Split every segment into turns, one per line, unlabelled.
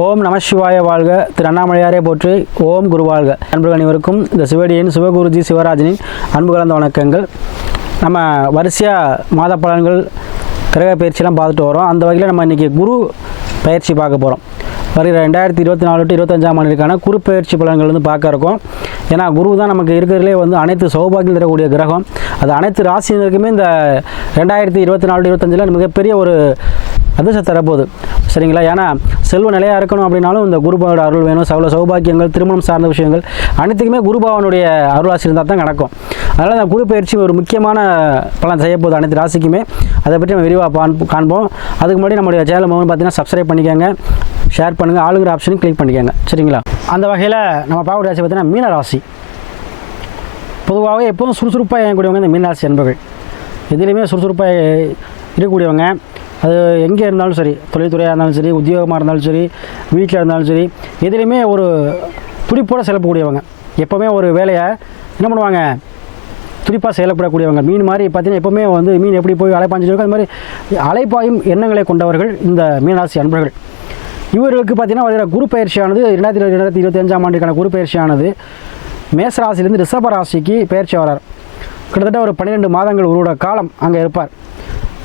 ஓம் நம சிவாய வாழ்க. திரு அண்ணாமலையாரே போற்றி ஓம் குரு வாழ்க. அன்புகள் அனைவருக்கும் இந்த சிவடியின் சிவகுருஜி சிவராஜனின் அன்பு கலந்த வணக்கங்கள். நம்ம வரிசையாக மாத பலன்கள் கிரக பயிற்சியெல்லாம் பார்த்துட்டு வரோம். அந்த வகையில் நம்ம இன்றைக்கி குரு பயிற்சி பார்க்க போகிறோம் வருகிற ரெண்டாயிரத்தி இருபத்தி நாலு டு இருபத்தஞ்சாம் ஆண்டுக்கான குரு பயிற்சி பலன்கள் வந்து பார்க்க இருக்கோம். ஏன்னா குரு தான் நமக்கு இருக்கிறதுலே வந்து அனைத்து சௌபாகியம் தரக்கூடிய கிரகம். அது அனைத்து ராசினருக்குமே இந்த ரெண்டாயிரத்தி இருபத்தி நாலு இருபத்தஞ்சில் மிகப்பெரிய ஒரு அதிர்ஷ்ட தரப்போகுது. சரிங்களா? ஏன்னா செல்வ நிலையாக இருக்கணும் அப்படின்னாலும் இந்த குருபாவோட அருள் வேணும். சகல சௌபாக்கியங்கள் திருமணம் சார்ந்த விஷயங்கள் அனைத்துக்குமே குருபாவனுடைய அருளாசி இருந்தால் தான் நடக்கும். அதனால் அந்த குரு பயிற்சி ஒரு முக்கியமான பலன் செய்யப்போகுது அனைத்து ராசிக்குமே. அதை பற்றி நம்ம விரிவாக பான் காண்போம். அதுக்கு முன்னாடி நம்மளுடைய சேனல் மூலம் பார்த்தீங்கன்னா சப்ஸ்கிரைப் பண்ணிக்கோங்க. ஷேர் பண்ணுங்கள் ஆளுங்கிற ஆப்ஷனையும் கிளிக் பண்ணிக்கோங்க. சரிங்களா? அந்த வகையில் நம்ம பார்க்கக்கூடிய ராசி பார்த்தீங்கன்னா மீன ராசி. பொதுவாகவே எப்போதும் சுறுசுறுப்பாக இயங்கக்கூடியவங்க இந்த மீனராசி என்பர்கள் எதிலையுமே சுறுசுறுப்பாக இருக்கக்கூடியவங்க. அது எங்கே இருந்தாலும் சரி தொழில்துறையாக இருந்தாலும் சரி உத்தியோகமாக இருந்தாலும் சரி வீட்டில் இருந்தாலும் சரி எதிலையுமே ஒரு துடிப்போடு செல்லக்கூடியவங்க எப்போவுமே ஒரு வேலையை என்ன பண்ணுவாங்க? துடிப்பாக செயல்படக்கூடியவங்க மீன் மாதிரி பார்த்தீங்கன்னா எப்போவுமே வந்து மீன் எப்படி போய் அலைப்பாஞ்சிட்டு இருக்கோ அது மாதிரி அலைப்பாயும் எண்ணங்களை கொண்டவர்கள் இந்த மீனராசி அன்பர்கள். இவர்களுக்கு பார்த்தீங்கன்னா வருகிற குரு பயிற்சியானது ரெண்டாயிரத்தி ரெண்டாயிரத்தி இருபத்தஞ்சாம் ஆண்டுக்கான குரு பயிற்சியானது மேசராசிலேருந்து ரிஷப ராசிக்கு பயிற்சி வரார் கிட்டத்தட்ட ஒரு பன்னிரெண்டு மாதங்கள் ஒருவோட காலம் அங்கே இருப்பார்.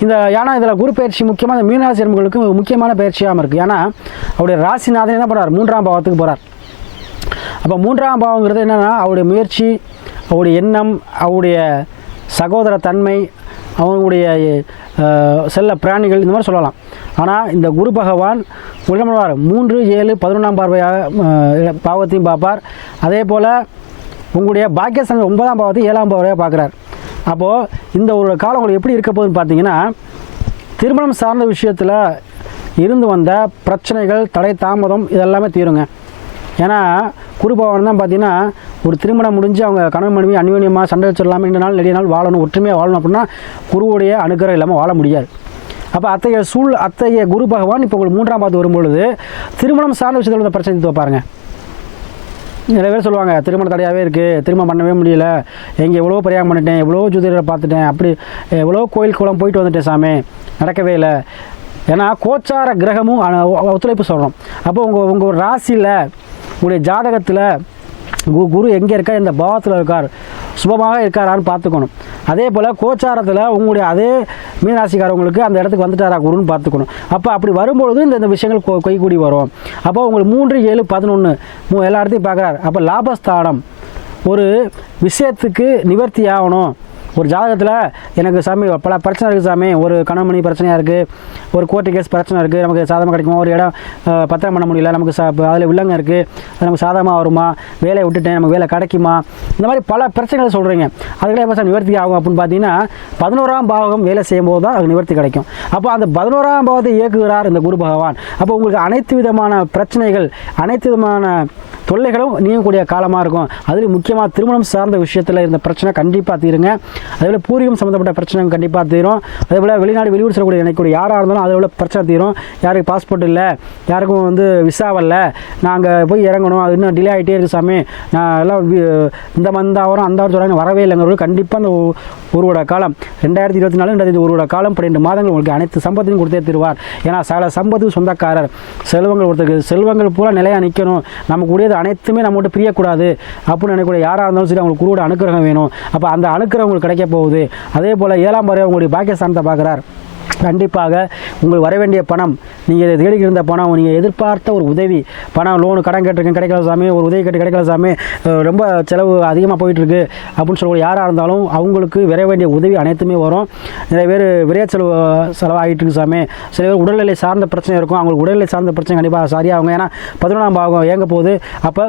இந்த ஏன்னா இதில் குரு பயிற்சி முக்கியமாக இந்த மீனராசி எறும்புகளுக்கு முக்கியமான பயிற்சியாகவும் இருக்குது ஏன்னா அவருடைய ராசிநாதன் என்ன போகிறார் மூன்றாம் பாவத்துக்கு போகிறார் அப்போ மூன்றாம் பாவங்கிறது என்னென்னா அவருடைய முயற்சி அவருடைய எண்ணம் அவருடைய சகோதர தன்மை அவங்களுடைய செல்ல பிராணிகள் இந்த மாதிரி சொல்லலாம். ஆனால் இந்த குரு பகவான் உடம்புவார் மூன்று ஏழு பதினொன்றாம் பார்வையாக பாவத்தையும் பார்ப்பார். அதே போல் உங்களுடைய பாக்கியஸ்தானம் ஒன்பதாம் பாவத்தை ஏழாம் பார்வையாக பார்க்குறார். அப்போது இந்த ஒரு காலம் உங்களுக்கு எப்படி இருக்க போகுதுன்னு பார்த்தீங்கன்னா திருமணம் சார்ந்த விஷயத்தில் இருந்து வந்த பிரச்சனைகள் தடை தாமதம் இதெல்லாமே தீருங்க. ஏன்னா குரு தான் பார்த்தீங்கன்னா ஒரு திருமணம் முடிஞ்சு அவங்க கணவன் மனைவி அன்யோன்யமாக சண்டை வச்சிடலாமல் ரெண்டு நாள் நிறைய நாள் வாழணும் ஒற்றுமையாக வாழணும் அப்படின்னா குருவுடைய அனுகிரகம் இல்லாமல் வாழ முடியாது. அப்போ அத்தகைய சூழ் அத்தகைய குரு பகவான் இப்போ உங்களுக்கு மூன்றாம் பாத்து வரும்பொழுது திருமணம் சார்ந்த விஷயத்தில் உள்ள பிரச்சனை தீர்த்து நிறைய பேர் சொல்லுவாங்க திருமண தடையாகவே இருக்குது திருமணம் பண்ணவே முடியல எங்கே எவ்வளோ பரியாகம் பண்ணிட்டேன் எவ்வளோ ஜோதிடரை பார்த்துட்டேன் அப்படி எவ்வளோ கோயில் குளம் போயிட்டு வந்துட்டேன் சாமி நடக்கவே இல்லை. ஏன்னா கோச்சார கிரகமும் ஒத்துழைப்பு சொல்கிறோம் அப்போ உங்கள் உங்கள் ஒரு ராசியில் உங்களுடைய ஜாதகத்தில் கு குரு எங்கே இருக்கார் இந்த பாவத்தில் இருக்கார் சுபமாக இருக்காரான்னு பார்த்துக்கணும். அதே போல் கோச்சாரத்தில் உங்களுடைய அதே மீனராசிக்காரவங்களுக்கு அந்த இடத்துக்கு வந்துட்டாரா குருன்னு பார்த்துக்கணும். அப்போ அப்படி வரும்பொழுது இந்த இந்த விஷயங்கள் கொ கொய்கூடி வரும். அப்போ உங்களுக்கு மூன்று ஏழு பதினொன்று எல்லா இடத்தையும் பார்க்குறாரு. அப்போ லாபஸ்தானம் ஒரு விஷயத்துக்கு நிவர்த்தி ஆகணும் ஒரு ஜாதகத்தில் எனக்கு சாமி பல பிரச்சனை இருக்குது சாமி. ஒரு கணமணி பிரச்சனையாக இருக்குது ஒரு கோர்ட்டு கேஸ் பிரச்சனை இருக்குது நமக்கு சாதகமாக கிடைக்குமா? ஒரு இடம் பத்திரம் பண்ண முடியல நமக்கு சா அதில் உள்ளங்க இருக்குது அது நமக்கு சாதகமாக வருமா? வேலையை விட்டுட்டேன் நமக்கு வேலை கிடைக்குமா? இந்த மாதிரி பல பிரச்சனைகளை சொல்கிறீங்க அதுக்கெல்லாம் எப்போ சார் நிவர்த்தி ஆகும் அப்படின்னு பார்த்தீங்கன்னா பதினோராம் பாவகம் வேலை செய்யும்போது தான் அது நிவர்த்தி கிடைக்கும். அப்போ அந்த பதினோராம் பாவத்தை இயக்குகிறார் இந்த குரு பகவான். அப்போ உங்களுக்கு அனைத்து விதமான பிரச்சனைகள் அனைத்து விதமான தொல்லைகளும் நீங்கக்கூடிய காலமாக இருக்கும். அதில் முக்கியமாக திருமணம் சார்ந்த விஷயத்தில் இருந்த பிரச்சனை கண்டிப்பாக தீருங்க. அதேபோல் பூர்வீகம் சம்மந்தப்பட்ட பிரச்சனை கண்டிப்பாக தீரும். அதேபோல் வெளிநாடு வெளியூர் செல்லக்கூடிய நினைக்கூடிய யாராக இருந்தாலும் அதில் உள்ள பிரச்சனை தீரும். யாருக்கு பாஸ்போர்ட் இல்லை யாருக்கும் வந்து விசா வரல நாங்கள் போய் இறங்கணும் அது இன்னும் டிலே ஆகிட்டே இருக்கு சாமி. நான் எல்லாம் இந்த மந்த அந்த வாரம் சொல்கிறாங்க வரவே இல்லைங்கிறவர்கள் கண்டிப்பாக அந்த ஒ- ஒருவோட காலம் ரெண்டாயிரத்தி இருபத்தி நாலு ரெண்டாயிரத்தி ஒருவோட காலம் பன்னெண்டு மாதங்கள் உங்களுக்கு அனைத்து சம்பத்தையும் கொடுத்தே தருவார். ஏன்னா சில சம்பத்துக்கு சொந்தக்காரர் செல்வங்கள் ஒருத்தருக்கு செல்வங்கள் பூரா நிலையாக நிற்கணும் நமக்கு உடையது அனைத்துமே நம்மகிட்ட பிரியக்கூடாது. அப்படின்னு நினைக்கக்கூடிய யாராக இருந்தாலும் சரி அவங்களுக்கு குருவோட அனுக்கிரகம் வேணும். அப்போ அந்த அனுக்கிரகம் உங்களுக்கு கிடைக்க போகுது. அதே போல் ஏழாம் பறவை உங்களுடைய பாக்கியஸ்தானத்தை பார்க்குறார். கண்டிப்பாக உங்களுக்கு வர வேண்டிய பணம் நீங்கள் தேடி இருந்த பணம் நீங்கள் எதிர்பார்த்த ஒரு உதவி பணம் லோனு கடன் கேட்டிருக்கேன் கிடைக்கல சாமி ஒரு உதவி கேட்டு கிடைக்கல சாமி ரொம்ப செலவு அதிகமாக போயிட்டுருக்கு அப்படின்னு சொல்லக்கூடிய யாராக இருந்தாலும் அவங்களுக்கு வர வேண்டிய உதவி அனைத்துமே வரும். நிறைய பேர் விரைய செலவு செலவாகிட்டு இருக்கு சாமி. சில பேர் உடல்நிலை சார்ந்த பிரச்சனை இருக்கும். அவங்களுக்கு உடல்நிலை சார்ந்த பிரச்சனை கண்டிப்பாக சரியாகும் ஏன்னா பதினொன்றாம் பாகம் இயங்க போகுது. அப்போ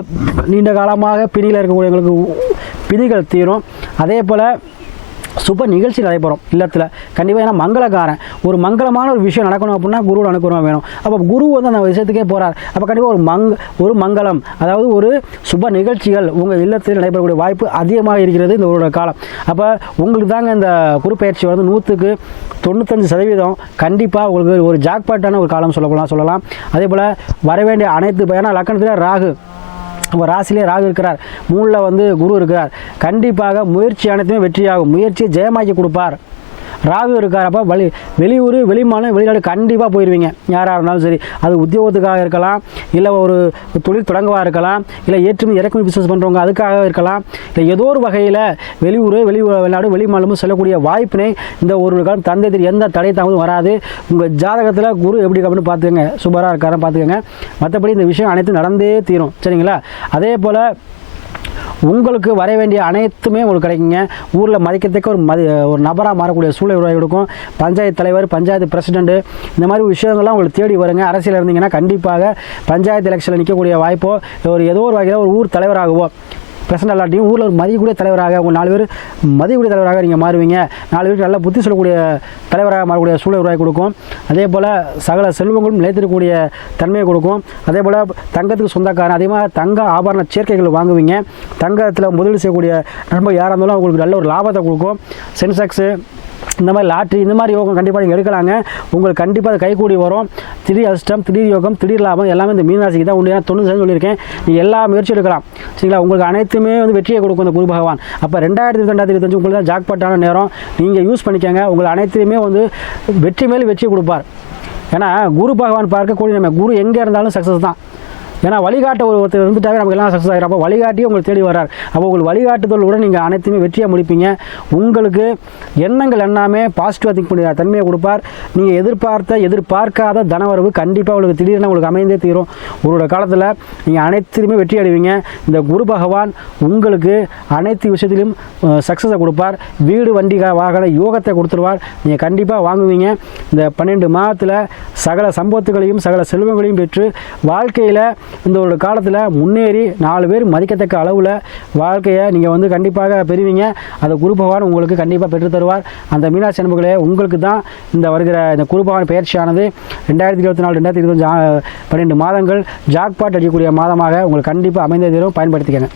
நீண்ட காலமாக பிணியில் இருக்கக்கூடியவங்களுக்கு பிணிகள் தீரும். அதே போல் சுப நிகழ்ச்சி நடைபெறும் இல்லத்தில் கண்டிப்பாக ஏன்னா மங்களக்காரன் ஒரு மங்களமான ஒரு விஷயம் நடக்கணும் அப்படின்னா குருவோட அனுகிரகம் வேணும். அப்போ குரு வந்து அந்த விஷயத்துக்கே போகிறார் அப்போ கண்டிப்பாக ஒரு மங் ஒரு மங்களம் அதாவது ஒரு சுப நிகழ்ச்சிகள் உங்கள் இல்லத்தில் நடைபெறக்கூடிய வாய்ப்பு அதிகமாக இருக்கிறது இந்த ஒரு காலம். அப்போ உங்களுக்கு தாங்க இந்த குரு பயிற்சி வந்து நூற்றுக்கு தொண்ணூத்தஞ்சு சதவீதம் கண்டிப்பாக உங்களுக்கு ஒரு ஜாக்பாட்டான ஒரு காலம் சொல்லலாம் சொல்லலாம். அதே போல் வர வேண்டிய அனைத்து ஏன்னா லக்கணத்தில் ராகு. நம்ம ராசிலே ராகு இருக்கிறார். மூணில் வந்து குரு இருக்கிறார். கண்டிப்பாக முயற்சி அனைத்துமே வெற்றியாகும். முயற்சியை ஜெயமாக்கி கொடுப்பார். ராகு இருக்காரப்போ வழி வெளியூர் வெளிமாநிலம் வெளிநாடு கண்டிப்பாக போயிடுவீங்க யாராக இருந்தாலும் சரி. அது உத்தியோகத்துக்காக இருக்கலாம் இல்லை ஒரு தொழில் தொடங்கவாக இருக்கலாம் இல்லை ஏற்றுமதி இறக்குமதி பிஸ்னஸ் பண்ணுறவங்க அதுக்காக இருக்கலாம் இல்லை ஏதோ ஒரு வகையில் வெளியூர் வெளி வெளிநாடு வெளி மாநிலமும் செல்லக்கூடிய வாய்ப்பினை இந்த ஒரு காலம் தந்தை திரு எந்த தடை தாமதம் வராது. உங்கள் ஜாதகத்தில் குரு எப்படி அப்படின்னு பார்த்துக்கங்க. சூப்பராக இருக்காருன்னு பார்த்துக்கங்க. மற்றபடி இந்த விஷயம் அனைத்தும் நடந்தே தீரும். சரிங்களா? அதே போல் உங்களுக்கு வர வேண்டிய அனைத்துமே உங்களுக்கு கிடைக்குங்க. ஊரில் மதிக்கத்தக்க ஒரு மதி ஒரு நபராக மாறக்கூடிய சூழல் உருவாகி கொடுக்கும். பஞ்சாயத்து தலைவர் பஞ்சாயத்து பிரசிடென்ட் இந்த மாதிரி விஷயங்கள்லாம் உங்களுக்கு தேடி வருங்க. அரசியல் இருந்தீங்கன்னா கண்டிப்பாக பஞ்சாயத்து எலெக்ஷனில் நிற்கக்கூடிய வாய்ப்போ ஒரு ஏதோ ஒரு வகையில் ஒரு ஊர் தலைவராகவோ பிரசன்ட் இல்லாட்டியும் ஊரில் ஒரு மதியக்கூடிய தலைவராக உங்கள் நாலு பேர் மதியக்கூடிய தலைவராக நீங்கள் மாறுவீங்க. நாலு பேருக்கு நல்ல புத்தி சொல்லக்கூடிய தலைவராக மாறக்கூடிய சூழல் உருவாக்கி கொடுக்கும். அதே போல் சகல செல்வங்களும் நிலைத்திருக்கக்கூடிய தன்மையை கொடுக்கும். அதே போல் தங்கத்துக்கு சொந்தக்காரன் அதிகமாக தங்க ஆபரண சேர்க்கைகள் வாங்குவீங்க. தங்கத்தில் முதலீடு செய்யக்கூடிய நண்பர் யாராக இருந்தாலும் அவங்களுக்கு நல்ல ஒரு லாபத்தை கொடுக்கும். சென்செக்ஸு இந்த மாதிரி லாட்ரி இந்த மாதிரி யோகம் கண்டிப்பாக நீங்கள் எடுக்கலாங்க. உங்களுக்கு கண்டிப்பாக அது கைகூடி வரும். திடீர் அதிர்ஷ்டம் திடீர் யோகம் திடீர் லாபம் எல்லாமே இந்த மீனராசிக்கு தான் உண்டு. ஏன்னா தொண்ணூறு சதவீதம் சொல்லியிருக்கேன். நீங்கள் எல்லா முயற்சியும் எடுக்கலாம். சரிங்களா? உங்களுக்கு அனைத்துமே வந்து வெற்றியை கொடுக்கும் இந்த குரு பகவான். அப்போ ரெண்டாயிரத்தி ரெண்டாயிரத்தி இருபத்தஞ்சு உங்களுக்கு தான் ஜாக்பாட்டான நேரம். நீங்கள் யூஸ் பண்ணிக்கோங்க. உங்களுக்கு அனைத்துலையுமே வந்து வெற்றி மேல் வெற்றி கொடுப்பார். ஏன்னா குரு பகவான் பார்க்கக்கூடிய நம்ம குரு எங்கே இருந்தாலும் சக்ஸஸ் தான். ஏன்னா வழிகாட்ட ஒரு ஒருத்தர் இருந்துட்டாவே நமக்கு எல்லாம் சக்ஸஸ் ஆகிடும் அப்போ வழிகாட்டி உங்களை தேடி வர்றார். அப்போ உங்களுக்கு வழிகாட்டுதலுடன் நீங்கள் அனைத்துமே வெற்றியாக முடிப்பீங்க. உங்களுக்கு எண்ணங்கள் எல்லாமே பாசிட்டிவாக திங்க் பண்ணி தன்மையை கொடுப்பார். நீங்கள் எதிர்பார்த்த எதிர்பார்க்காத தனவரவு கண்டிப்பாக உங்களுக்கு திடீர்னு உங்களுக்கு அமைந்தே தீரும். உங்களோட காலத்தில் நீங்கள் அனைத்திலுமே வெற்றி அடைவீங்க. இந்த குரு பகவான் உங்களுக்கு அனைத்து விஷயத்திலும் சக்ஸஸை கொடுப்பார். வீடு வண்டி வாகன யோகத்தை கொடுத்துருவார். நீங்கள் கண்டிப்பாக வாங்குவீங்க. இந்த பன்னெண்டு மாதத்தில் சகல சம்பத்துகளையும் சகல செல்வங்களையும் பெற்று வாழ்க்கையில் இந்த ஒரு காலத்தில் முன்னேறி நாலு பேர் மதிக்கத்தக்க அளவில் வாழ்க்கையை நீங்கள் வந்து கண்டிப்பாக பெறுவீங்க. அந்த குரு பகவான் உங்களுக்கு கண்டிப்பாக பெற்று தருவார். அந்த மீனாட்சி அன்புகளே உங்களுக்கு தான் இந்த வருகிற இந்த குரு பகவான் பயிற்சியானது ரெண்டாயிரத்தி இருபத்தி நாலு ரெண்டாயிரத்தி இருபத்தஞ்சு பன்னெண்டு மாதங்கள் ஜாக்பாட் அடிக்கக்கூடிய மாதமாக உங்களுக்கு கண்டிப்பாக அமைந்ததிலும் பயன்படுத்திக்கங்க.